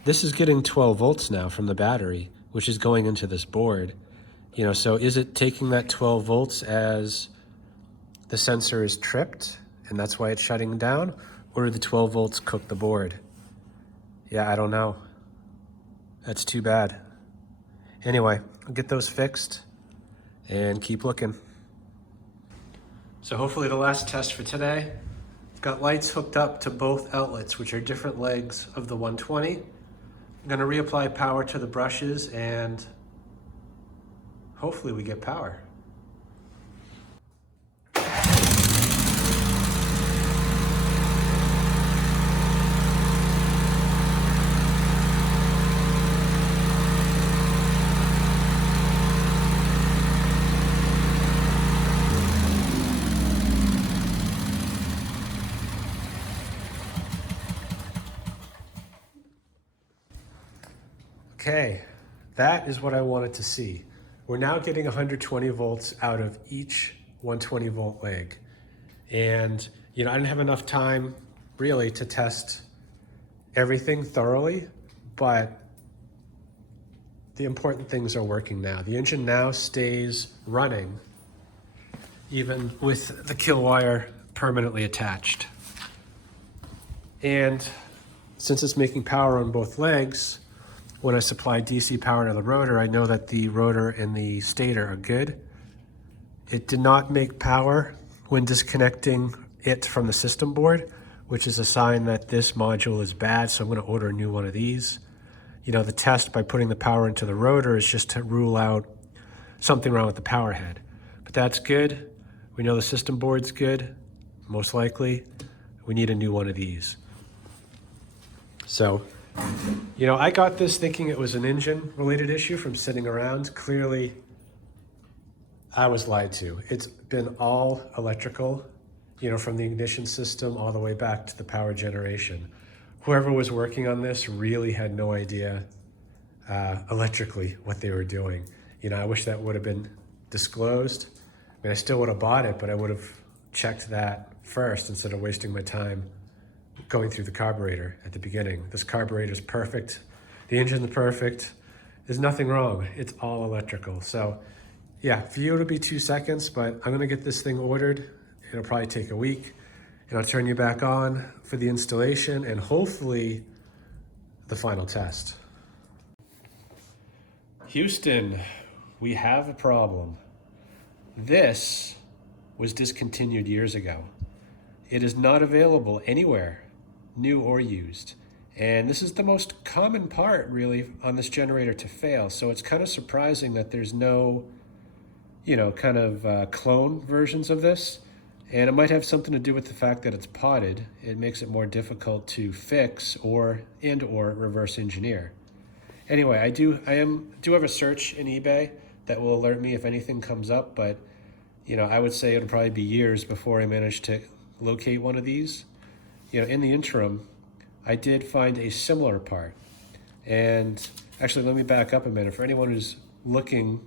this is getting 12 volts now from the battery, which is going into this board. You know, so is it taking that 12 volts as the sensor is tripped and that's why it's shutting down? Or did the 12 volts cook the board? Yeah, I don't know. That's too bad. Anyway, I'll get those fixed and keep looking. So hopefully the last test for today. I've got lights hooked up to both outlets, which are different legs of the 120. I'm gonna reapply power to the brushes and hopefully we get power. Okay, that is what I wanted to see. We're now getting 120 volts out of each 120 volt leg. And you know, I didn't have enough time really to test everything thoroughly, but the important things are working now. The engine now stays running even with the kill wire permanently attached. And since it's making power on both legs, when I supply DC power to the rotor, I know that the rotor and the stator are good. It did not make power when disconnecting it from the system board, which is a sign that this module is bad, so I'm gonna order a new one of these. You know, the test by putting the power into the rotor is just to rule out something wrong with the power head. But that's good. We know the system board's good, most likely. We need a new one of these. So, you know, I got this thinking it was an engine-related issue from sitting around. Clearly, I was lied to. It's been all electrical, you know, from the ignition system all the way back to the power generation. Whoever was working on this really had no idea electrically what they were doing. You know, I wish that would have been disclosed. I mean, I still would have bought it, but I would have checked that first instead of wasting my time going through the carburetor at the beginning. This carburetor is perfect. The engine's perfect. There's nothing wrong. It's all electrical. So yeah, for you it'll be 2 seconds, but I'm gonna get this thing ordered. It'll probably take a week, and I'll turn you back on for the installation and hopefully the final test. Houston, we have a problem. This was discontinued years ago. It is not available anywhere, new or used. And this is the most common part really on this generator to fail. So it's kind of surprising that there's no, you know, kind of clone versions of this. And it might have something to do with the fact that it's potted. It makes it more difficult to fix or reverse engineer. Anyway, I do have a search in eBay that will alert me if anything comes up, but you know, I would say it'll probably be years before I manage to locate one of these. You know, in the interim, I did find a similar part. And actually, let me back up a minute. For anyone who's looking,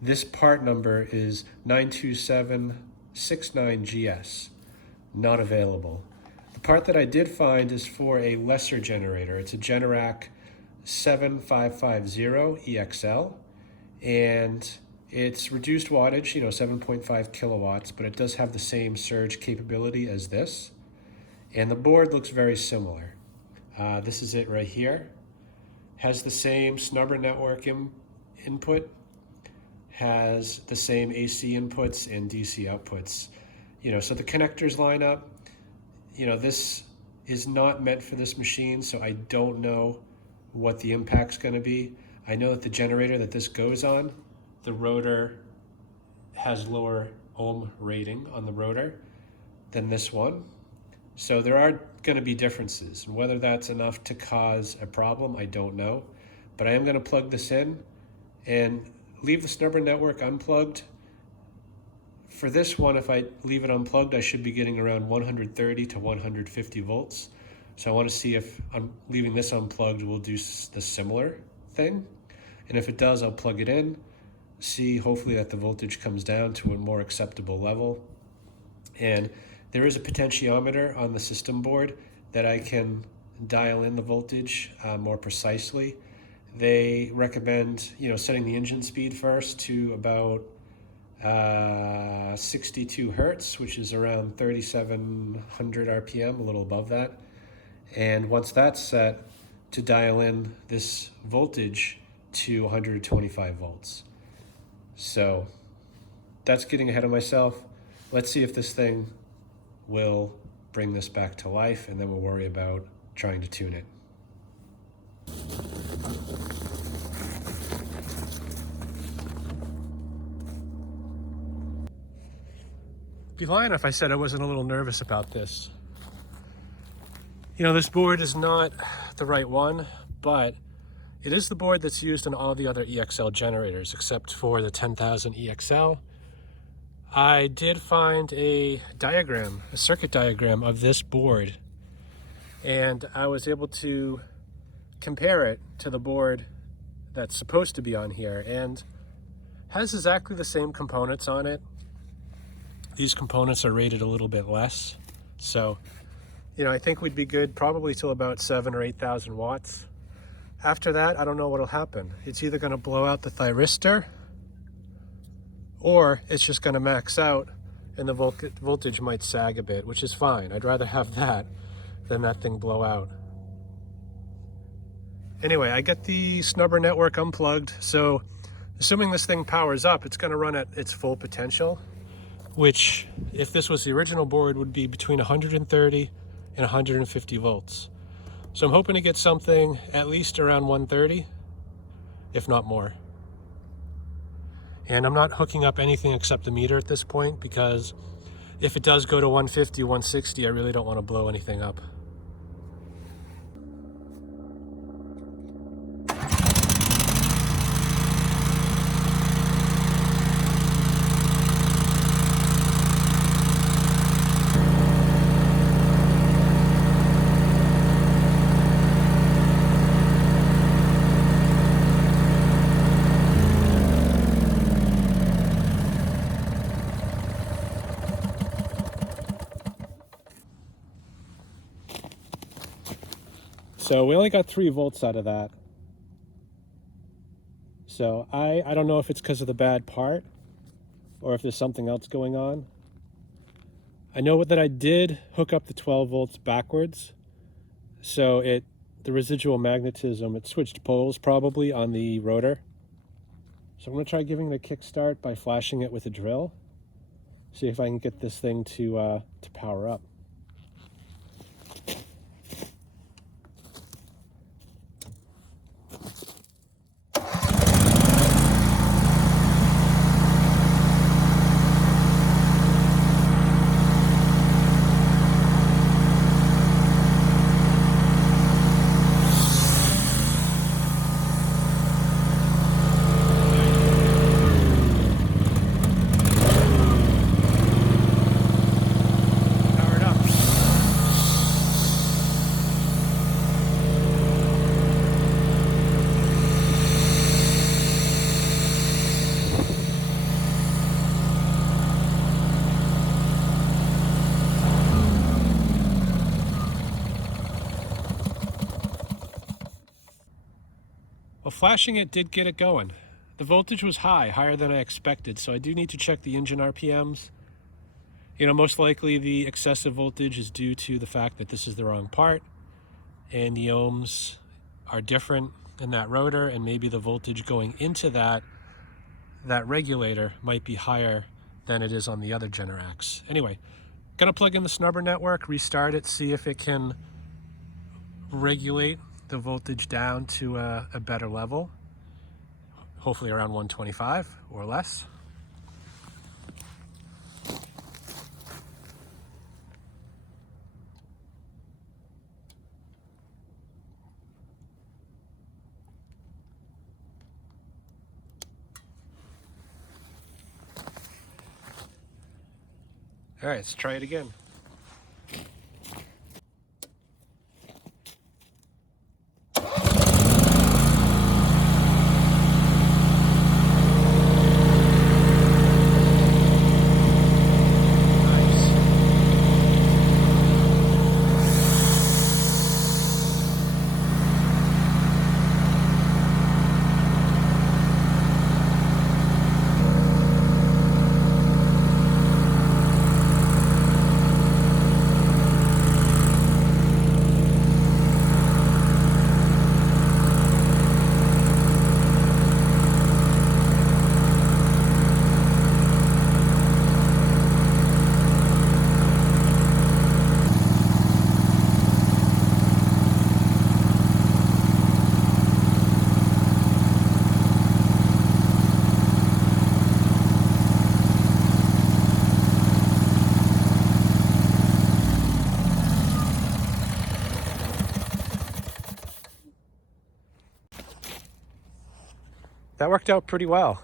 this part number is 92769GS, not available. The part that I did find is for a lesser generator. It's a Generac 10000EXL, and it's reduced wattage, you know, 7.5 kilowatts, but it does have the same surge capability as this. And the board looks very similar. This is it right here. Has the same snubber network input, has the same AC inputs and DC outputs. You know, so the connectors line up. You know, this is not meant for this machine, so I don't know what the impact's gonna be. I know that the generator that this goes on the rotor has lower ohm rating on the rotor than this one. So there are going to be differences, and whether that's enough to cause a problem, I don't know. But I am going to plug this in and leave the snubber network unplugged. For this one, if I leave it unplugged, I should be getting around 130 to 150 volts. So I want to see if I'm leaving this unplugged will do the similar thing. And if it does, I'll plug it in, see hopefully that the voltage comes down to a more acceptable level. And there is a potentiometer on the system board that I can dial in the voltage more precisely. They recommend, setting the engine speed first to about 62 hertz, which is around 3,700 RPM, a little above that. And once that's set, to dial in this voltage to 125 volts. So that's getting ahead of myself. Let's see if this thing will bring this back to life, and then we'll worry about trying to tune it. Be lying if I said I wasn't a little nervous about this. This board is not the right one, but it is the board that's used in all the other EXL generators except for the 10000EXL. I did find a circuit diagram of this board, and I was able to compare it to the board that's supposed to be on here, and has exactly the same components on it. These components are rated a little bit less. So, I think we'd be good probably till about 7,000 or 8,000 watts. After that, I don't know what'll happen. It's either gonna blow out the thyristor, or it's just gonna max out and the voltage might sag a bit, which is fine. I'd rather have that than that thing blow out. Anyway, I get the snubber network unplugged, so assuming this thing powers up, it's gonna run at its full potential, which, if this was the original board, would be between 130 and 150 volts. So I'm hoping to get something at least around 130, if not more. And I'm not hooking up anything except the meter at this point, because if it does go to 150, 160, I really don't want to blow anything up. So we only got 3 volts out of that. So I don't know if it's because of the bad part or if there's something else going on. I know that I did hook up the 12 volts backwards. So the residual magnetism, it switched poles probably on the rotor. So I'm going to try giving it a kickstart by flashing it with a drill. See if I can get this thing to power up. Well, flashing it did get it going. The voltage was higher than I expected, so I do need to check the engine RPMs. Most likely the excessive voltage is due to the fact that this is the wrong part, and the ohms are different in that rotor, and maybe the voltage going into that regulator might be higher than it is on the other Generacs. Anyway, gonna plug in the snubber network, restart it, see if it can regulate the voltage down to a better level. hopefully around 125 or less. All right, let's try it again. That worked out pretty well.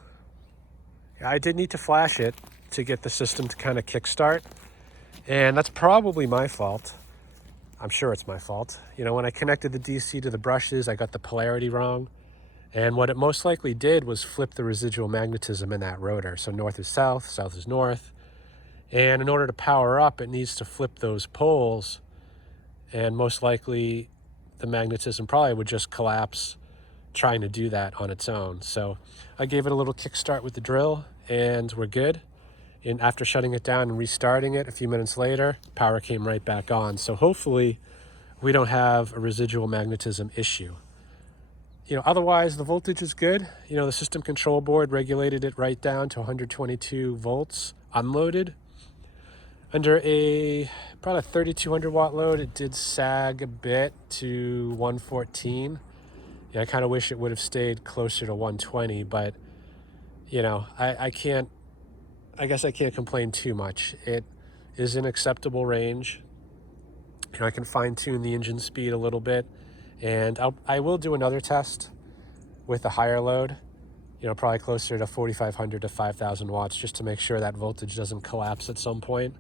I did need to flash it to get the system to kind of kickstart, and that's probably my fault. I'm sure it's my fault. You know, when I connected the DC to the brushes, I got the polarity wrong, and what it most likely did was flip the residual magnetism in that rotor. So north is south, south is north, and in order to power up, it needs to flip those poles, and most likely the magnetism probably would just collapse trying to do that on its own. So I gave it a little kickstart with the drill and we're good. And after shutting it down and restarting it a few minutes later, power came right back on. So hopefully we don't have a residual magnetism issue. You know, otherwise the voltage is good. You know, the system control board regulated it right down to 122 volts unloaded. Under about a 3200 watt load, it did sag a bit to 114. Yeah, I kind of wish it would have stayed closer to 120, but you know, I guess I can't complain too much. It is in acceptable range. You know, I can fine tune the engine speed a little bit, and I will do another test with a higher load, you know, probably closer to 4,500 to 5,000 watts, just to make sure that voltage doesn't collapse at some point.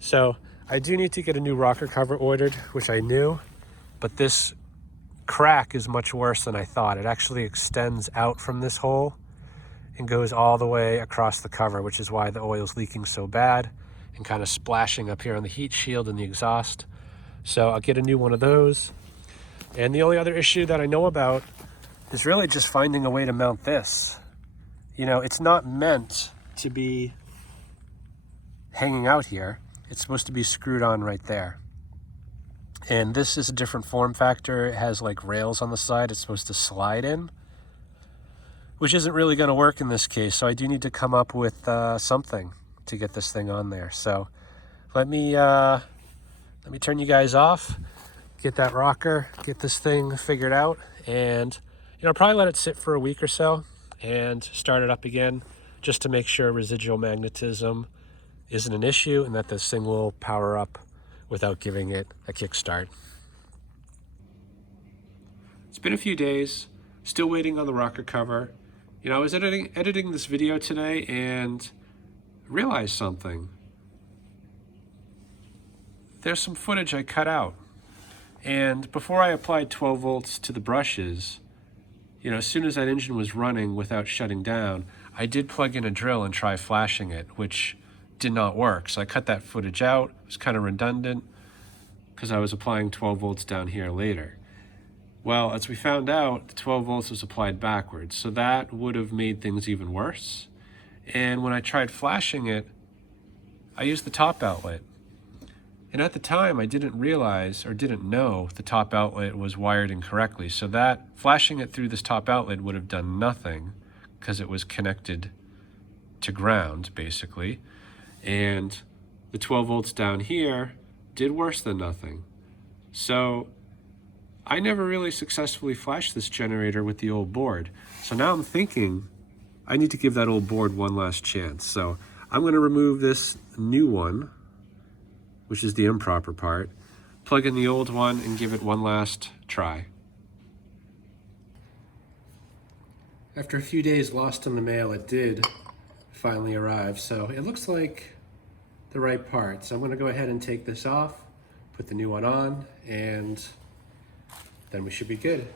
So I do need to get a new rocker cover ordered, which I knew, but this crack is much worse than I thought. It actually extends out from this hole and goes all the way across the cover, which is why the oil's leaking so bad and kind of splashing up here on the heat shield and the exhaust. So I'll get a new one of those. And the only other issue that I know about is really just finding a way to mount this. You know, it's not meant to be hanging out here. It's supposed to be screwed on right there. And this is a different form factor. It has like rails on the side it's supposed to slide in, which isn't really going to work in this case. So I do need to come up with something to get this thing on there. So let me turn you guys off, get that rocker, get this thing figured out, and you know, probably let it sit for a week or so and start it up again just to make sure residual magnetism isn't an issue and that this thing will power up without giving it a kickstart. It's been a few days, still waiting on the rocker cover. You know, I was editing this video today and realized something. There's some footage I cut out. And before I applied 12 volts to the brushes, you know, as soon as that engine was running without shutting down, I did plug in a drill and try flashing it, which did not work. So I cut that footage out. It was kind of redundant because I was applying 12 volts down here later. Well, as we found out, the 12 volts was applied backwards, so that would have made things even worse. And when I tried flashing it, I used the top outlet. And at the time, I didn't realize or didn't know the top outlet was wired incorrectly. So that flashing it through this top outlet would have done nothing because it was connected to ground, basically. And the 12 volts down here did worse than nothing. So I never really successfully flashed this generator with the old board. So now I'm thinking I need to give that old board one last chance. So I'm going to remove this new one, which is the improper part, plug in the old one, and give it one last try. After a few days lost in the mail, it did finally arrive. So it looks like the right part. So I'm going to go ahead and take this off, put the new one on, and then we should be good.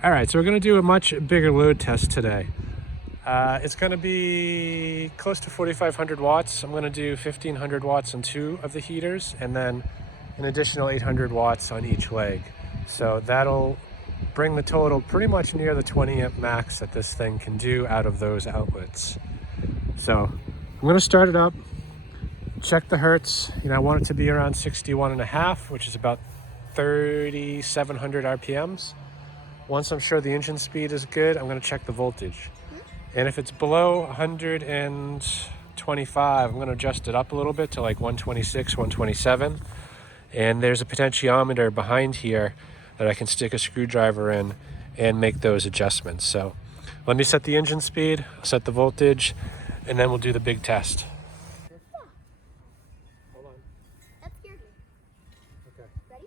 All right, so we're gonna do a much bigger load test today. It's gonna be close to 4,500 watts. I'm gonna do 1,500 watts on 2 of the heaters and then an additional 800 watts on each leg. So that'll bring the total pretty much near the 20 amp max that this thing can do out of those outlets. So I'm gonna start it up, check the hertz. I want it to be around 61.5, which is about 3,700 RPMs. Once I'm sure the engine speed is good, I'm going to check the voltage. And if it's below 125, I'm going to adjust it up a little bit to like 126, 127. And there's a potentiometer behind here that I can stick a screwdriver in and make those adjustments. So let me set the engine speed, set the voltage, and then we'll do the big test. Hold on. That scared me. Okay. Ready?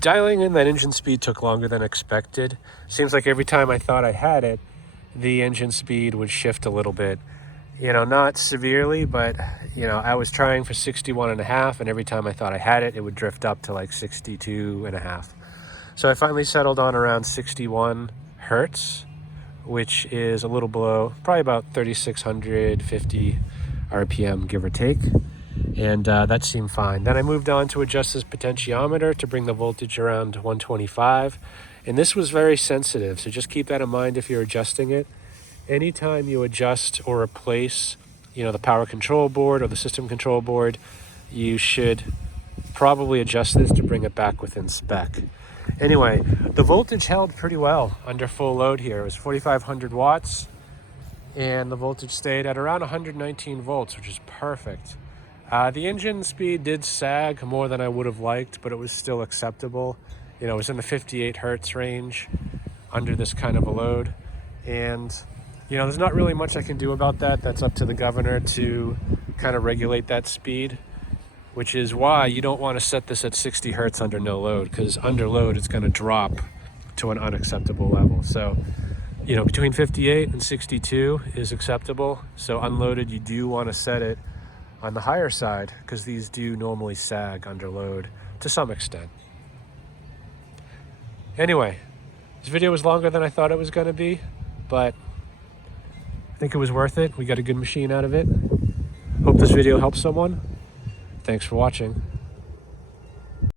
Dialing in that engine speed took longer than expected. Seems like every time I thought I had it, the engine speed would shift a little bit. You know, not severely, but you know, I was trying for 61.5, and every time I thought I had it, it would drift up to like 62.5. So I finally settled on around 61 hertz, which is a little below, probably about 3,650 RPM, give or take. And that seemed fine. Then I moved on to adjust this potentiometer to bring the voltage around 125. And this was very sensitive, so just keep that in mind if you're adjusting it. Anytime you adjust or replace, you know, the power control board or the system control board, you should probably adjust this to bring it back within spec. Anyway, the voltage held pretty well under full load here. It was 4,500 watts, and the voltage stayed at around 119 volts, which is perfect. The engine speed did sag more than I would have liked, but it was still acceptable. You know, it was in the 58 hertz range under this kind of a load. And, you know, there's not really much I can do about that. That's up to the governor to kind of regulate that speed, which is why you don't want to set this at 60 hertz under no load, because under load it's going to drop to an unacceptable level. So, you know, between 58 and 62 is acceptable. So unloaded, you do want to set it on the higher side, because these do normally sag under load to some extent. Anyway, this video was longer than I thought it was going to be, but I think it was worth it. We got a good machine out of it. Hope this video helps someone. Thanks for watching.